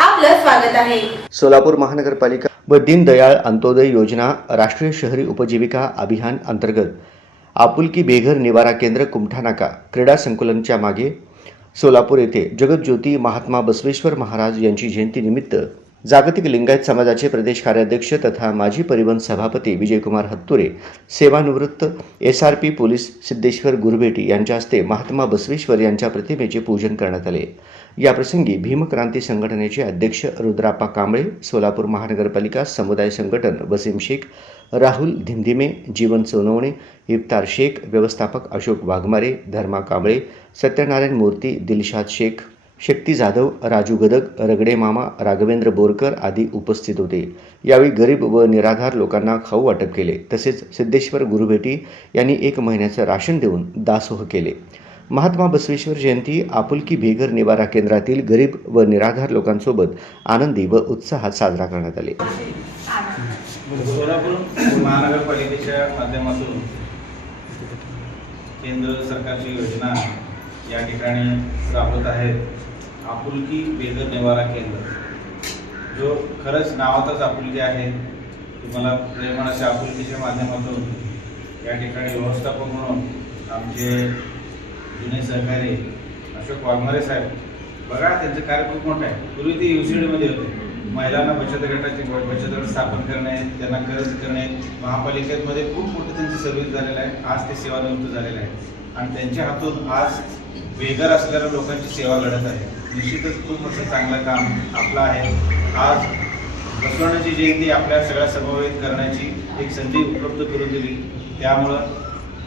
आपलं स्वागत आहे. सोलापूर महानगरपालिका व दीनदयाळ अंत्योदय योजना राष्ट्रीय शहरी उपजीविका अभियान अंतर्गत आपुलकी बेघर निवारा केंद्र कुमठानाका क्रीडा संकुलनच्या मागे सोलापूर येथे जगज्योती महात्मा बसवेश्वर महाराज यांची जयंतीनिमित्त जागतिक लिंगायत समाजाचे प्रदेश कार्याध्यक्ष तथा माजी परिवहन सभापती विजयकुमार हत्तुरे सेवानिवृत्त S R P police Siddheshwar Gurbeti यांच्या हस्ते महात्मा बसवेश्वर यांच्या प्रतिमेचे पूजन करण्यात आले. याप्रसंगी भीमक्रांती संघटनेचे अध्यक्ष रुद्राप्पा कांबळे सोलापूर महानगरपालिका समुदाय संघटन वसीम शेख राहुल धिमधिमे जीवन सोनवणे इफ्तार शेख व्यवस्थापक अशोक वाघमारे धर्मा कांबळे सत्यनारायण मूर्ती दिलशाद शेख शक्ती जाधव राजू गदग रगडे मामा राघवेंद्र बोरकर आदी उपस्थित होते. यावेळी गरीब व निराधार लोकांना खाऊ वाटप केले. तसेच सिद्धेश्वर गुरुभेटी यांनी एक महिन्याचं राशन देऊन दासोह केले. महात्मा बसवेश्वर जयंती आपुलकी बेघर निवारा केंद्रातील गरीब व निराधार लोकांसोबत आनंदी व उत्साहात साजरा करण्यात आले. सोलापूर महानगरपालिकेच्या माध्यमातून केंद्र सरकारची योजना या ठिकाणी राबवत आहेत. आपुलकी बेजर निवारा केंद्र. जो खरंच नावातच आपुलकी आहे तुम्हाला प्रेमानाच्या आपुलकीच्या माध्यमातून या ठिकाणी व्यवस्थापक म्हणून आमचे जुने सहकारी अशोक वाघमारे साहेब बघा त्यांचं कार्य खूप मोठं आहे. पूर्वी ते युसीडीमध्ये होते. महिलांना बचत गटाची बचत गट स्थापन करणे त्यांना कर्ज करणे महापालिकेमध्ये खूप मोठं त्यांचं सर्व्हिस झालेलं आहे. आज ते सेवानिवृत्त झालेलं आहे आणि त्यांच्या हातून आज बेघर असलेल्या लोकांची सेवा घडत आहे. निश्चितच खूप मोठं चांगलं काम आपलं आहे. आज बसवण्याची जयंती आपल्या सगळ्या समवेत करण्याची एक संधी उपलब्ध करून दिली. त्यामुळं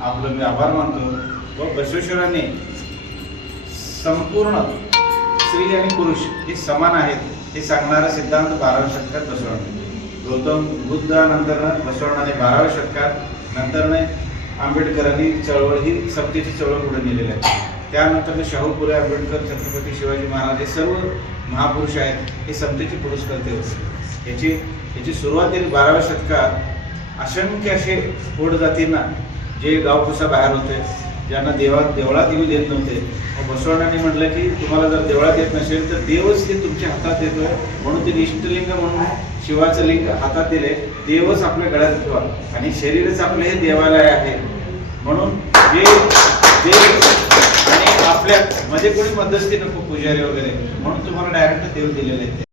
आपलं मी आभार मानतो व बसवेश्वरांनी संपूर्ण स्त्री आणि पुरुष हे समान आहेत हे सांगणारा सिद्धांत बाराव्या शतकात बसवणार गौतम बुद्धानंतर बसवणारे बाराव्या शतकात नंतरने आंबेडकरांनी चळवळ ही सत्तेची चळवळ पुढे नेलेली आहे. त्यानंतर शाहू फुले आंबेडकर छत्रपती शिवाजी महाराज हे सर्व महापुरुष आहेत हे समतेचे पुरुषकर्ते होते. याची याची सुरुवातील बाराव्या शतकात असंख्य असे पोट जातींना जे गावकुसा बाहेर होते ज्यांना देवा देवळात येऊ देत नव्हते. मग बसवण्याने म्हटलं की तुम्हाला जर देवळात येत नसेल तर देवच ते तुमच्या हातात येतोय म्हणून ते इष्टलिंग म्हणून शिवाचं लिंग हातात दिले. देवच आपल्या गळ्यात ठेवा आणि शरीरच आपलं हे देवालय आहे. म्हणून जे देव आपल्या म्हणजे कोणी मध्यस्थी नको पुजारी वगैरे. म्हणून तुम्हाला डायरेक्ट देव दिलेले आहेत.